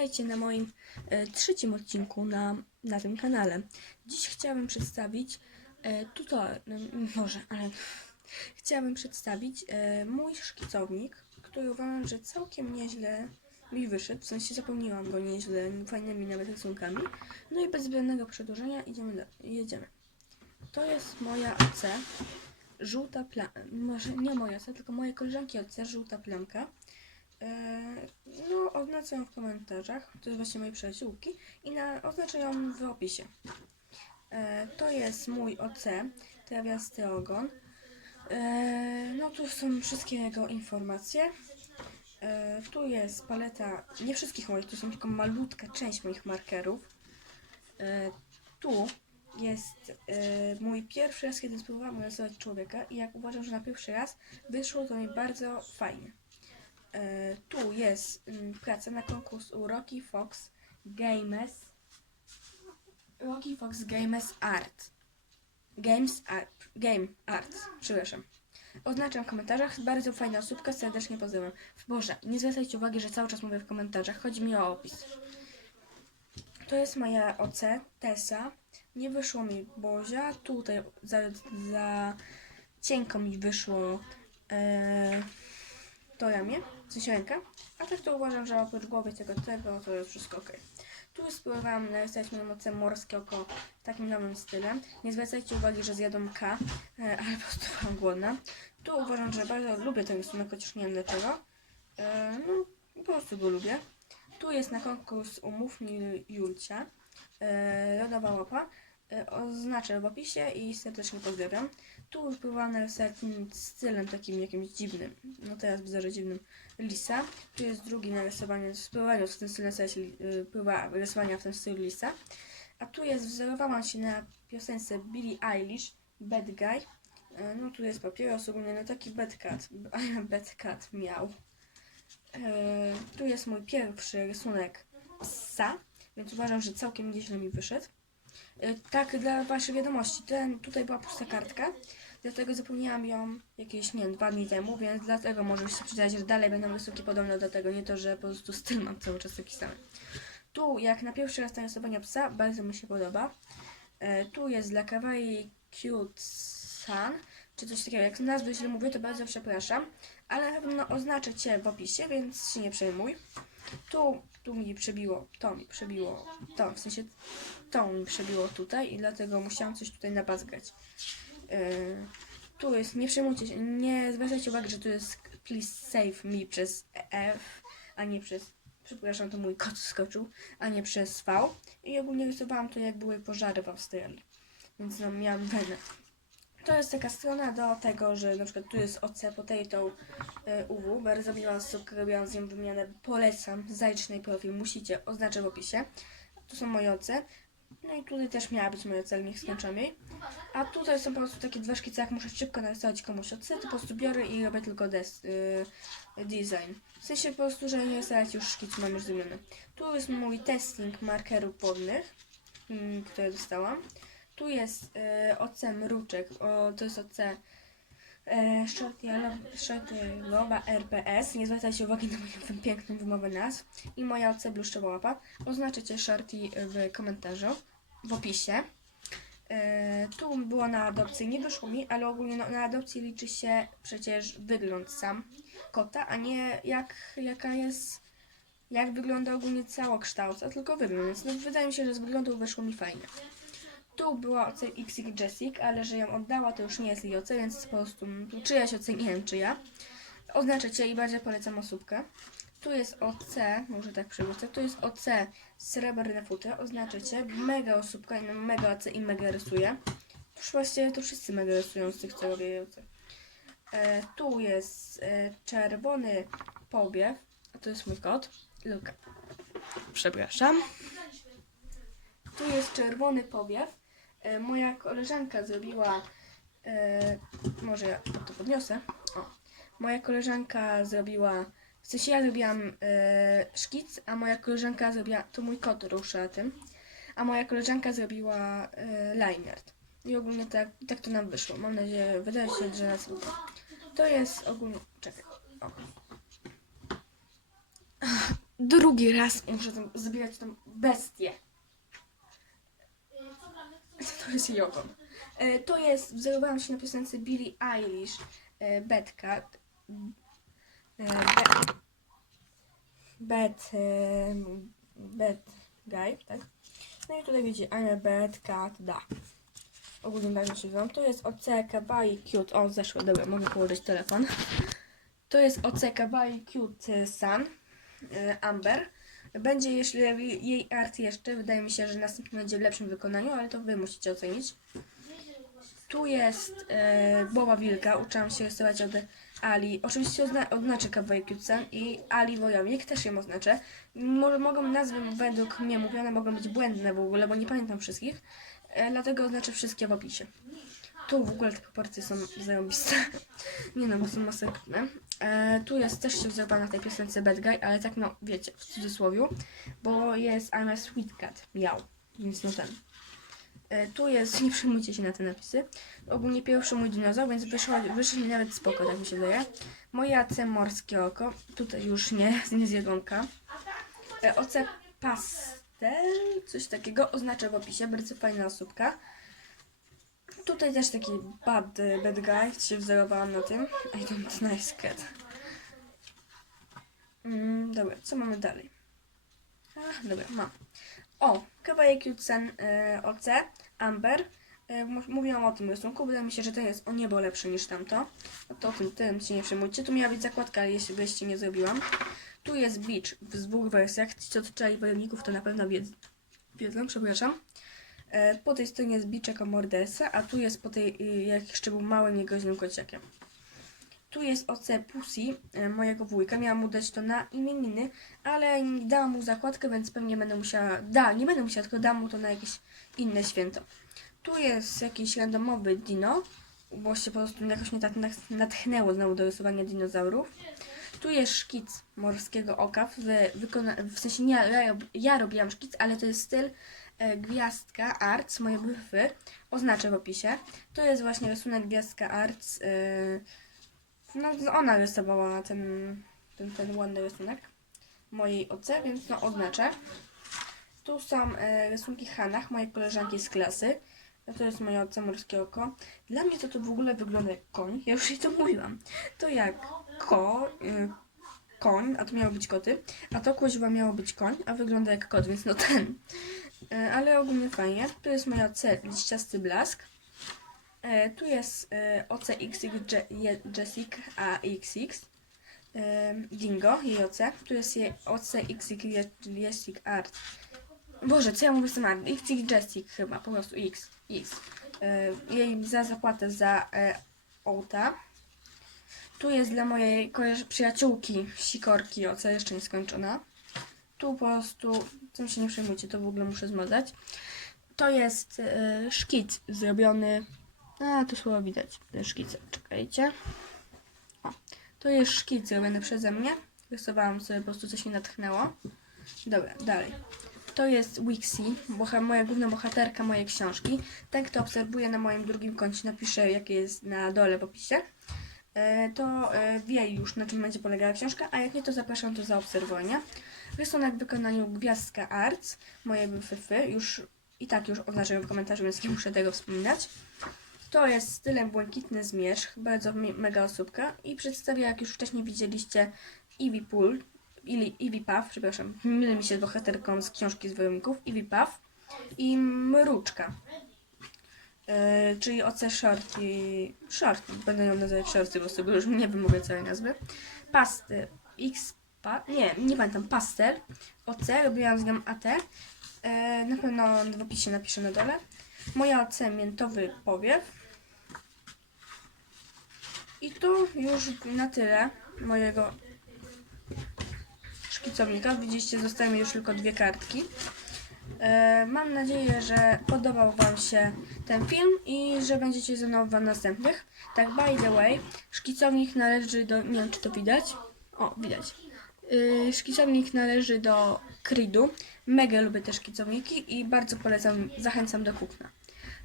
Witajcie na moim e, trzecim odcinku na, na tym kanale. Dziś chciałabym przedstawić e, tutaj, no, może, ale chciałabym przedstawić e, mój szkicownik, który uważam, że całkiem nieźle mi wyszedł, w sensie zapełniłam go nieźle, fajnymi nawet rysunkami. No i bez zbędnego przedłużenia idziemy do, jedziemy. To jest moja OC, żółta plamka, może nie moja OC, tylko mojej koleżanki OC, żółta plamka. E, No, oznaczę ją w komentarzach. To jest właśnie mojej przyjaciółki. I na, oznaczę ją w opisie. E, To jest mój OC, trawiasty ogon. E, No, tu są wszystkie jego informacje. Tu jest paleta, nie wszystkich moich, tu są tylko malutka część moich markerów. Tu jest mój pierwszy raz, kiedy spróbowałam rysować człowieka i jak uważam, że na pierwszy raz wyszło to mi bardzo fajnie. E, tu jest mm, praca na konkurs u Rocky Fox Games. Rocky Fox Games Art. Games Art. Game Art. Przepraszam. Oznaczam w komentarzach. Bardzo fajna osóbka, serdecznie pozdrawiam. Boże, nie zwracajcie uwagi, że cały czas mówię w komentarzach. Chodzi mi o opis. To jest moja OC, Tessa. Nie wyszło mi Bozia. Tutaj za, za cienko mi wyszło e, to w. A tak to uważam, że oprócz głowy tego tego to jest wszystko ok. Tu spróbowałam narysować moją ocen morskie oko takim nowym stylem. Nie zwracajcie uwagi, że zjadłam K, e, ale po prostu byłam głodna. Tu uważam, że bardzo lubię ten rysunek, chociaż nie wiem dlaczego. E, no, po prostu go lubię. Tu jest na konkurs Umów mi Julcia. E, lodowa łapa. E, oznaczę w opisie i serdecznie pozdrawiam. Tu próbowałam narysować tym stylem takim jakimś dziwnym, no teraz widzę, dziwnym, lisa. Tu jest drugi narysowanie, spróbowałem w tym stylu y, próba rysowania w tym stylu lisa. A tu jest, wzorowałam się na piosence Billie Eilish, Bad Guy. E, No tu jest papieros, ogólnie no taki Bad Cat, Bad Cat miał. Tu jest mój pierwszy rysunek psa, więc uważam, że całkiem nieźle mi wyszedł. E, Tak, dla Waszej wiadomości, ten, tutaj była pusta kartka, dlatego zapomniałam ją jakieś, nie wiem, dwa dni temu, więc dlatego może się przydać, że dalej będą rysunki podobne do tego, nie to, że po prostu styl mam cały czas taki sam. Tu, jak na pierwszy raz narysowania psa, bardzo mi się podoba. E, tu jest dla Kawaii Cute Sun, czy coś takiego, jak nazwy źle mówię, to bardzo przepraszam, ale na pewno oznaczę Cię w opisie, więc się nie przejmuj. Tu, tu mi przebiło, to mi przebiło, to, w sensie to mi przebiło tutaj i dlatego musiałam coś tutaj nabazgać. Yy, tu jest, nie przejmujcie się, nie zwracajcie uwagi, że tu jest please save me przez F, a nie przez, przepraszam, to mój kot skoczył, a nie przez V. I ogólnie rysowałam to, jak były pożary w Australii, więc no miałam wenę. To jest taka strona do tego, że na przykład tu jest OC Potato y, UW, bardzo miła osóbka, robiłam z nią wymianę, polecam, zajdź na profil, musicie, oznaczę w opisie. Tu są moje OC, no i tutaj też miała być moja cel, niech skończę jej. A tutaj są po prostu takie dwa szkice, jak muszę szybko narysować komuś OC, to po prostu biorę i robię tylko des, y, design. W sensie po prostu, że nie rysować już szkic, mam już zrobiony. Tu jest mój testing markerów podnych, mm, które dostałam. Tu jest e, OC mruczek, o, to jest OC e, Shotielowa RPS. Nie zwracajcie uwagi na moją piękną wymowę nazw. I moja OC bluszczowa łapa. Oznaczycie shorty w komentarzu, w opisie. E, tu było na adopcji, nie wyszło mi, ale ogólnie no, na adopcji liczy się przecież wygląd sam kota, a nie jak, jaka jest, jak wygląda ogólnie całokształt, a tylko wygląd. Więc no, wydaje mi się, że z wyglądu wyszło mi fajnie. Tu była XX Jessic, ale że ją oddała, to już nie jest jej OC, więc po prostu czyjaś OC, nie wiem czyja. Oznaczycie i bardzo polecam osóbkę. Tu jest OC, może tak przewrócę, tu jest OC srebrne futy, oznaczycie. Mega osóbka, mega OC i mega rysuje. Już właściwie to wszyscy mega rysują z tych, co robię OC. E, tu jest e, czerwony powiew, a to jest mój kot, Luka. Przepraszam. Tu jest czerwony powiew. E, moja koleżanka zrobiła. E, może ja to podniosę. O. Moja koleżanka zrobiła. W sensie ja zrobiłam e, szkic, a moja koleżanka zrobiła. To mój kot rusza tym. A moja koleżanka zrobiła e. I ogólnie tak, tak to nam wyszło. Mam nadzieję, wydaje się, że nas uda. To jest ogólnie. Czekaj. O. drugi raz muszę tam zabijać tą bestię. To jest Jogon. E, To jest, wzorowałam się na piosence Billie Eilish, e, Bad Cat. E, Bad, bad, e, bad Guy, tak? No i tutaj widzicie, I'm a bad cat, da. Ogólnie bardzo się wam. To jest OC Kawaii Cute. O, zeszło, dobra, mogę położyć telefon. To jest OC Kawaii Cute Sun e, Amber. Będzie, jeśli jej art jeszcze, wydaje mi się, że następny będzie w lepszym wykonaniu, ale to wy musicie ocenić. Tu jest e, Boba Wilka, uczyłam się rysować od Ali. Oczywiście oznaczę Kawaii Cute Sun i Ali Wojownik, też ją oznaczę. Może mogą nazwy według mnie mówione mogą być błędne w ogóle, bo nie pamiętam wszystkich. E, dlatego oznaczę wszystkie w opisie. Tu w ogóle te proporcje są zarobiste. Nie no, bo są masakryjne. E, tu jest też się wzorowana na tej piosence Bad Guy, ale tak no, wiecie, w cudzysłowie, bo jest I'm a Sweet Cat, miał, więc no ten. E, tu jest, nie przejmujcie się na te napisy, ogólnie pierwszy mój dinozaur, więc wyszło, wyszli nawet spoko, tak mi się daje. Moje AC morskie oko, tutaj już nie, nie z jedonka. E, OC pastel, coś takiego, oznacza w opisie, bardzo fajna osóbka. Tutaj też taki bad, bad guy, się wzorowałam na tym. I don't nice cat. Mm, dobra, co mamy dalej? A, dobra, mam. O, kawałek Jutsen y, OC, Amber. Y, mówiłam o tym rysunku, wydaje mi się, że ten jest o niebo lepszy niż tamto. No to o tym, tym się nie przejmujcie. Tu miała być zakładka, ale jeśli jeszcze nie zrobiłam. Tu jest Beach w dwóch wersjach. Ci, co czytali wojowników, to na pewno. Wiedzą, przepraszam. E, Po tej stronie jest biczek o morderca, a tu jest po tej, y, jak jeszcze był małym niegroźnym kociakiem. Tu jest OC Pussy, e, mojego wujka. Miałam mu dać to na imieniny, ale dałam mu zakładkę, więc pewnie będę musiała... Da, nie będę musiała, tylko dam mu to na jakieś inne święto. Tu jest jakiś randomowy dino, bo się po prostu jakoś mnie tak natchnęło znowu do rysowania dinozaurów. Tu jest szkic morskiego oka, w, wykona- w sensie nie ja, ja robiłam szkic, ale to jest styl Gwiazdka Arts, moje byfy, oznaczę w opisie. To jest właśnie rysunek Gwiazdka Arts. E, no ona rysowała ten, ten, ten ładny rysunek mojej oce, więc no oznaczę. Tu są e, rysunki Hanach, mojej koleżanki z klasy. No To jest moje oce morskie oko. Dla mnie to to w ogóle wygląda jak koń. Ja już jej to mówiłam. To jak ko, koń, a to miało być koty, a to kuźwa miało być koń, a wygląda jak kot, więc no ten. E, ale ogólnie fajnie. Tu jest moja C, liściasty blask. E, tu jest e, OCX Je- Je- Jessica AXX. Dingo, jej OC. Tu jest jej OCX Jessica Art. Boże, co ja mówię z tym Art? XX Jessic chyba, po prostu X. X. Jej za zapłatę za Outa. Tu jest dla mojej przyjaciółki sikorki OC jeszcze nie skończona. Tu po prostu, tym się nie przejmujcie, to w ogóle muszę zmazać. To jest e, szkic zrobiony. A, tu słowo widać. Te szkice. Czekajcie. O, to jest szkic zrobiony przeze mnie. Rysowałam sobie po prostu coś mi natchnęło. Dobra, dalej. To jest Wixie, boha, moja główna bohaterka mojej książki. Ten, kto obserwuje na moim drugim koncie, napisze, jakie jest na dole w opisie. E, to e, wie już, na czym będzie polegała książka, a jak nie, to zapraszam do zaobserwowania. Rysunek w wykonaniu Gwiazdka Arts, moje byfy, już i tak już oznaczę w komentarzu, więc nie muszę tego wspominać. To jest stylem błękitny zmierzch, bardzo mega osóbka i przedstawia, jak już wcześniej widzieliście, Eevee Pool, Eevee Puff, przepraszam, mylę mi się z bohaterką z książki z wojowników, Eevee Puff i Mruczka. Yy, czyli OC Shorty, Shorty, będę ją nazywać Shorty, bo sobie już nie wymówię całej nazwy. Pasty, X, pa, nie, nie pamiętam, Pastel, OC, robiłam z nią AT, yy, na pewno w opisie napiszę na dole. Moja OC miętowy powiew. I to już na tyle mojego szkicownika. Widzieliście, zostały mi już tylko dwie kartki. E, mam nadzieję, że podobał Wam się ten film i że będziecie ze mną w następnych. Tak, by the way, szkicownik należy do... Nie wiem, czy to widać. O, widać. Yy, szkicownik należy do Creedu. Mega lubię te szkicowniki i bardzo polecam, zachęcam do kupna.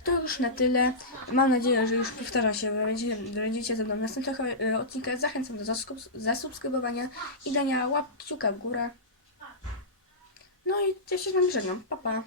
To już na tyle. Mam nadzieję, że już powtarzam się, że będzie- będziecie ze mną w następnych e, odcinkach. Zachęcam do zasubskrybowania i dania łap kciuka w górę. No i ja się z wami żegnam. Pa, pa.